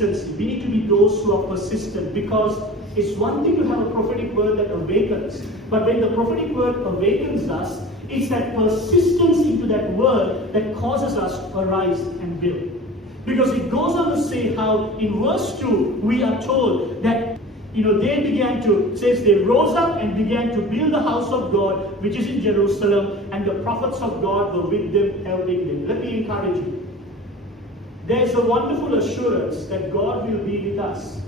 We need to be those who are persistent, because it's one thing to have a prophetic word that awakens, but when the prophetic word awakens us, it's that persistence into that word that causes us to arise and build. Because it goes on to say how in verse 2 we are told that they began to, says they rose up and began to build the house of God which is in Jerusalem, and the prophets of God were with them, helping them. Let me encourage you. There's a wonderful assurance that God will be with us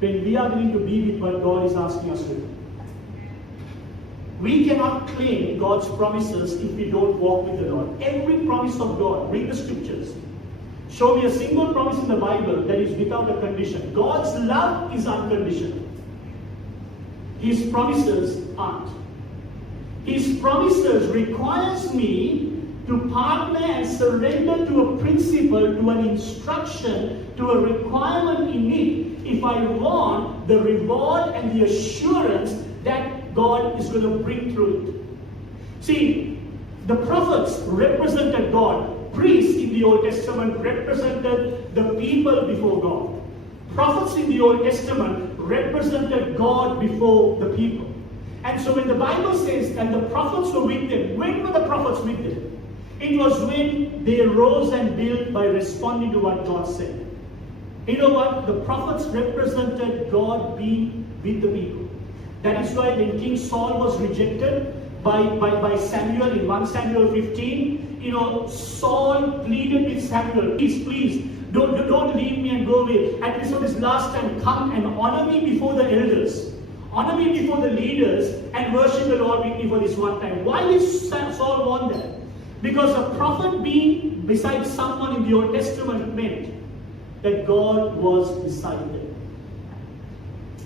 when we are willing to be with what God is asking us to do. We cannot claim God's promises if we don't walk with the Lord. Every promise of God, read the scriptures. Show me a single promise in the Bible that is without a condition. God's love is unconditional. His promises aren't. His promises requires me to partner and surrender to a principle, to an instruction, to a requirement in it, if I want the reward and the assurance that God is going to bring through it. See, the prophets represented God. Priests in the Old Testament represented the people before God. Prophets in the Old Testament represented God before the people. And so when the Bible says, and the prophets were with them, when were the prophets with them? It was when they rose and built by responding to what God said. You know what? The prophets represented God being with the people. That is why when King Saul was rejected by Samuel in 1 Samuel 15, Saul pleaded with Samuel, please, don't leave me and go away. At least for this last time, come and honor me before the elders. Honor me before the leaders and worship the Lord with me for this one time. Why did Saul want that? Because a prophet being beside someone in the Old Testament meant that God was beside them.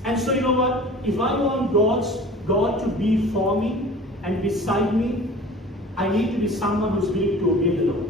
And so you know what? If I want God to be for me and beside me, I need to be someone who's willing to obey the Lord.